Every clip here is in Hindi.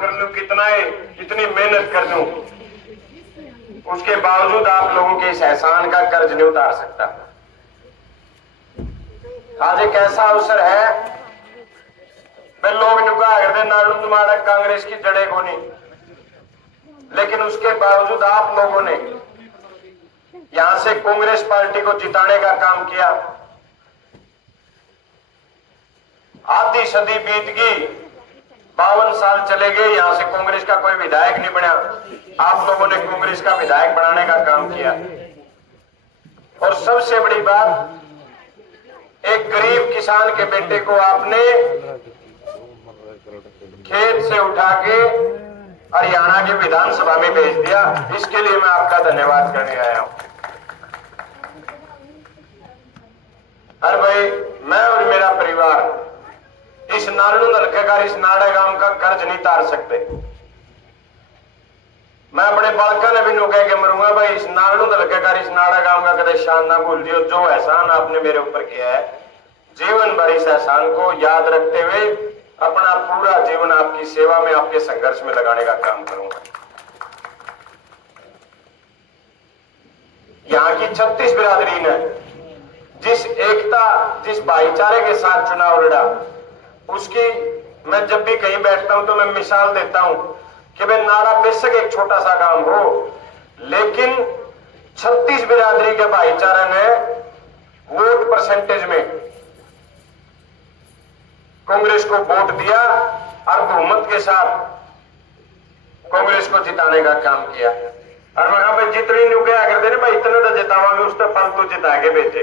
कर लूं, कितनी मेहनत कर लूं, उसके बावजूद आप लोगों के इस एहसान का कर्ज नहीं उतार सकता। आज एक ऐसा अवसर है, मैं लोग नुका करते नारू तुम्हारा कांग्रेस की जड़े को नहीं, लेकिन उसके बावजूद आप लोगों ने यहां से कांग्रेस पार्टी को जिताने का काम किया। आधी सदी बीत गई, 52 साल चले गए, यहां से कांग्रेस का कोई विधायक नहीं बना। आप लोगों ने कांग्रेस का विधायक बनाने का काम किया। और सबसे बड़ी बात, एक गरीब किसान के बेटे को आपने खेत से उठा के हरियाणा की विधानसभा में भेज दिया। इसके लिए मैं आपका धन्यवाद करने आया हूं। अरे भाई, मैं और मेरा परिवार इस नारायण हल्के का, इस नाड़ा गांव का कर्ज नहीं तार सकते। मैं अपने बालका ने भी नो कह के मरूंगा, भाई इस नारायण हल्के का, इस नाड़ा गांव का कदे शान ना भूल दियो। जो एहसान आपने मेरे ऊपर किया है, जीवन भर इस एहसान को याद रखते हुए अपना पूरा जीवन आपकी सेवा में, आपके संघर्ष में लगाने का काम करूंगा। यहां की 36 बिरादरी ने जिस एकता, जिस भाईचारे के साथ चुनाव लड़ा, उसकी मैं जब भी कहीं बैठता हूं तो मैं मिसाल देता हूं कि भाई नाड़ा बेशक एक छोटा सा काम हो, लेकिन 36 बिरादरी के भाईचारे ने वोट परसेंटेज में कांग्रेस को वोट दिया और बहुमत के साथ कांग्रेस को जिताने का काम किया। और मैं भाई जितनी न्यू क्या करते भाई इतने तो जितावांगे, उस पर फल तो जिता के बेचे।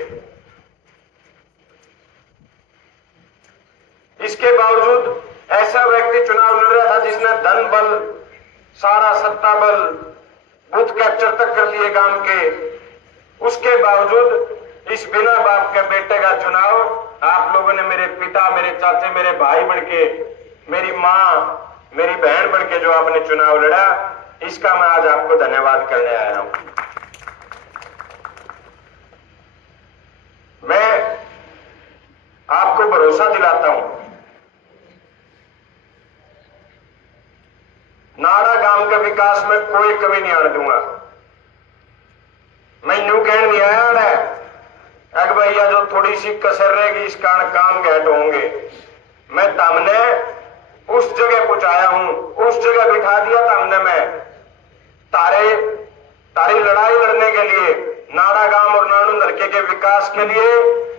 इसके बावजूद ऐसा व्यक्ति चुनाव लड़ रहा था जिसने धन बल, सारा सत्ता बल, बूथ कैप्चर तक कर लिए गांव के, उसके बावजूद इस बिना बाप के बेटे का चुनाव आप लोगों ने, मेरे पिता, मेरे चाचे, मेरे भाई बनके, मेरी मां, मेरी बहन बनके जो आपने चुनाव लड़ा, इसका मैं आज आपको धन्यवाद करने आया हूं। मैं आपको भरोसा दिलाता हूं, नाड़ा गांव के विकास में कोई कमी नहीं आने दूंगा। मैं यूं कहने नहीं आया है अगर भैया जो थोड़ी सी कसर रहेगी इस कारण काम घट होंगे। मैं तमने उस जगह पहुंचाया हूं, उस जगह बिठा दिया तमने। मैं तारी लड़ाई लड़ने के लिए, नाड़ा गांव और नानू लड़के के विकास के लिए,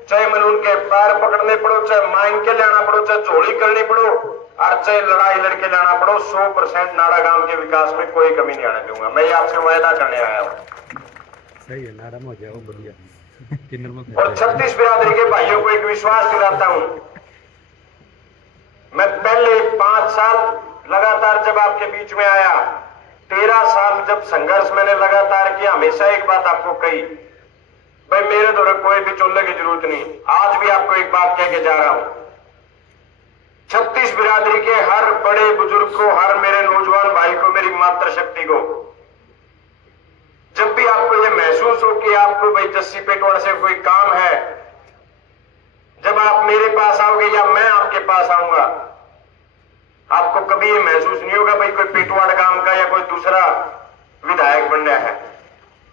चाहे मन उनके पैर पकड़ने पड़ो, चाहे मांग के लेना पड़ो, चाहे झोली करनी पड़ो, और चाहे लड़ाई लड़के लाना पड़ो, 100% नाड़ा गांव के विकास में कोई कमी नहीं आने दूंगा। मैं आपसे वायदा करने आया हूं। सही है, नाड़ा में हो जाओ बढ़िया। और 36 बिरादरी के भाइयों को एक विश्वास दिलाता हूं, मैं पहले 5 साल लगातार जब आपके बीच में आया, 13 साल जब संघर्ष मैंने लगातार किया, हमेशा एक बात आपको कही, भाई मेरे द्वारा कोई भी चोलने की जरूरत नहीं। आज भी आपको एक बात कह के जा रहा हूं, 36 बिरादरी के हर बड़े बुजुर्ग को, हर मेरे नौजवान भाई को, मेरी मातृशक्ति को, जब भी आपको यह महसूस हो कि आपको भाई जस्सी पेटवाड़ से कोई काम है, जब आप मेरे पास आओगे या मैं आपके पास आऊंगा, आपको कभी यह महसूस नहीं होगा भाई कोई पेटवाड़ गांव का या कोई दूसरा विधायक बनना है।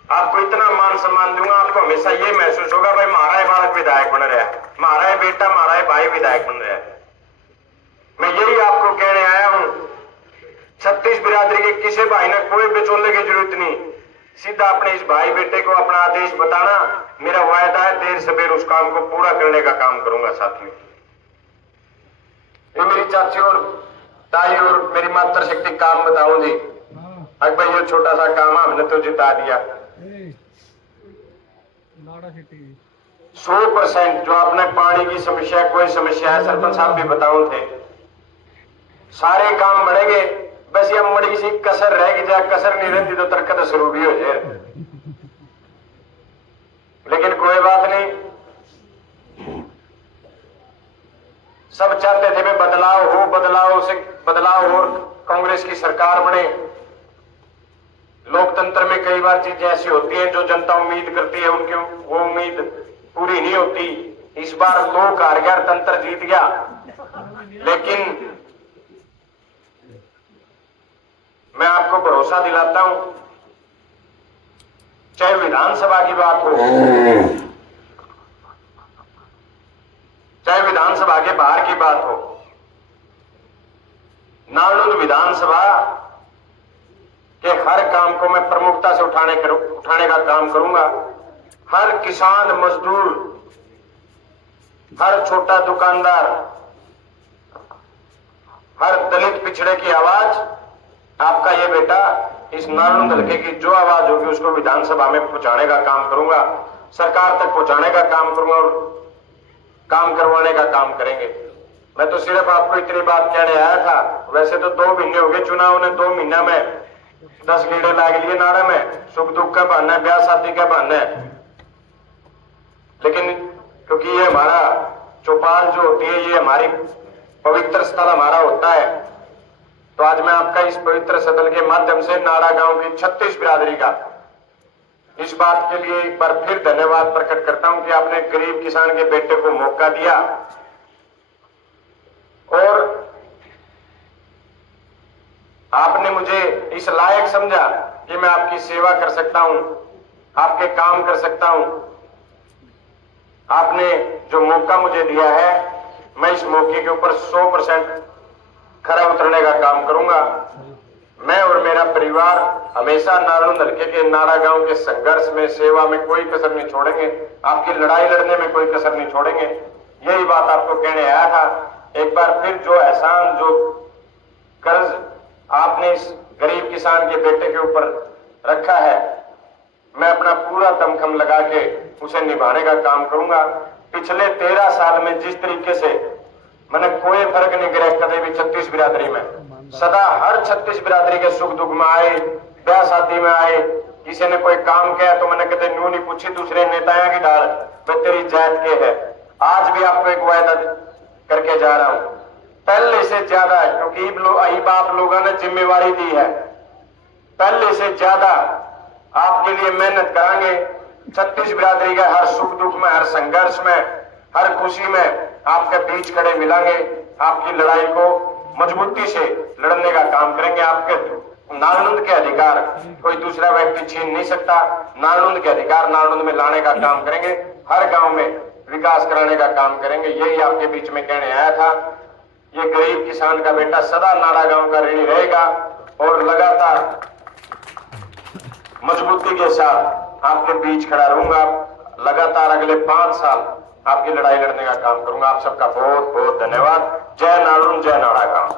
आपको इतना मान सम्मान दूंगा, आपको हमेशा ये महसूस होगा भाई हमारा बालक विधायक बन रहा है, हमारा बेटा, हमारा भाई विधायक बन रहा है। मैं यही आपको कहने आया हूं, 36 बिरादरी के किसी भाई ने कोई बिचौले की जरूरत नहीं, सीधा अपने इस भाई बेटे को अपना आदेश बताना। मेरा वायदा है, देर सवेर उस काम को पूरा करने का काम करूंगा। साथियों, ये मेरी चाची और ताई और मेरी मातृशक्ति काम बताऊं जी। अब भाई ये छोटा सा काम हमने तो जिता दिया। 100% जो आपने पानी की समस्या, कोई समस्या है, सरपंच साहब भी बताऊं थे, सारे काम बढ़ेंगे। बस ये मड़ी सी कसर रहेगी, जहां कसर नहीं रहती तो तरकत शुरू भी हो जाए, लेकिन कोई बात नहीं। सब चाहते थे मैं बदलाव हो, बदलाव हो, कांग्रेस की सरकार बने। लोकतंत्र में कई बार चीजें ऐसी होती हैं जो जनता उम्मीद करती है, उनकी वो उम्मीद पूरी नहीं होती। इस बार लोग हार गया, तंत्र जीत गया, लेकिन आपको भरोसा दिलाता हूं, चाहे विधानसभा की बात हो, चाहे विधानसभा के बाहर की बात हो, नालंद विधानसभा के हर काम को मैं प्रमुखता से उठाने का काम करूंगा। हर किसान, मजदूर, हर छोटा दुकानदार, हर दलित पिछड़े की आवाज आपका ये बेटा इस नालंद हल्के की जो आवाज होगी उसको विधानसभा में पहुंचाने का काम करूंगा, सरकार तक पहुंचाने का काम करूंगा और काम करवाने का काम करेंगे। मैं तो सिर्फ आपको इतनी बात कहने आया था। वैसे तो 2 महीने हो गए चुनाव ने, 2 महीना में 10 कीड़े लाग लिए नाड़ा में, सुख दुख का बहाना है, ब्याह शादी का बहाना है। लेकिन क्योंकि ये हमारा चौपाल जो होती है, ये हमारी पवित्र स्थल हमारा होता है, तो आज मैं आपका इस पवित्र स्थल के माध्यम से नाड़ा गांव की 36 बिरादरी का इस बात के लिए एक बार फिर धन्यवाद प्रकट करता हूं कि आपने गरीब किसान के बेटे को मौका दिया और आपने मुझे इस लायक समझा कि मैं आपकी सेवा कर सकता हूं, आपके काम कर सकता हूं। आपने जो मौका मुझे दिया है, मैं इस मौके के ऊपर 100% खरा उतरने का काम करूंगा। मैं और मेरा परिवार हमेशा नालंद हल्के के नाड़ा गांव के संघर्ष में, सेवा में कोई कसर नहीं छोड़ेंगे, आपकी लड़ाई लड़ने में कोई कसर नहीं छोड़ेंगे। यही बात आपको कहने आया था। एक बार फिर जो एहसान, जो कर्ज आपने इस गरीब किसान के बेटे के ऊपर रखा है, मैं अपना पूरा दमखम लगा के उसे निभाने का काम करूंगा। पिछले 13 साल में जिस तरीके से मैंने कोई फर्क नहीं गिरा कभी भी 36 बिरादरी में, सदा हर 36 बिरादरी के सुख दुख में आए, ब्याह शादी में आए, किसी ने कोई काम किया तो मैंने कभी न्यू नहीं पूछी दूसरे नेताओं की डाल मैं तेरी जात के है। आज भी आपको एक वायदा करके जा रहा हूं, पहले से ज्यादा, क्योंकि आप लोगों ने जिम्मेवारी दी है, पहले से ज्यादा आपके लिए मेहनत करांगे। 36 बिरादरी का हर सुख दुख में, हर संघर्ष में, हर खुशी में आपके बीच खड़े मिलेंगे। आपकी लड़ाई को मजबूती से लड़ने का काम करेंगे। आपके नालंद के अधिकार कोई दूसरा व्यक्ति छीन नहीं सकता। नालंद के अधिकार नालंद में लाने का काम करेंगे, हर गांव में विकास कराने का काम करेंगे। यही आपके बीच में कहने आया था। ये गरीब किसान का बेटा सदा नाड़ा गांव का ऋणी रहेगा और लगातार मजबूती के साथ आपके बीच खड़ा रहूंगा। लगातार अगले 5 साल आपकी लड़ाई लड़ने का काम करूंगा। आप सबका बहुत बहुत धन्यवाद। जय नालंद, जय नाड़ा गांव।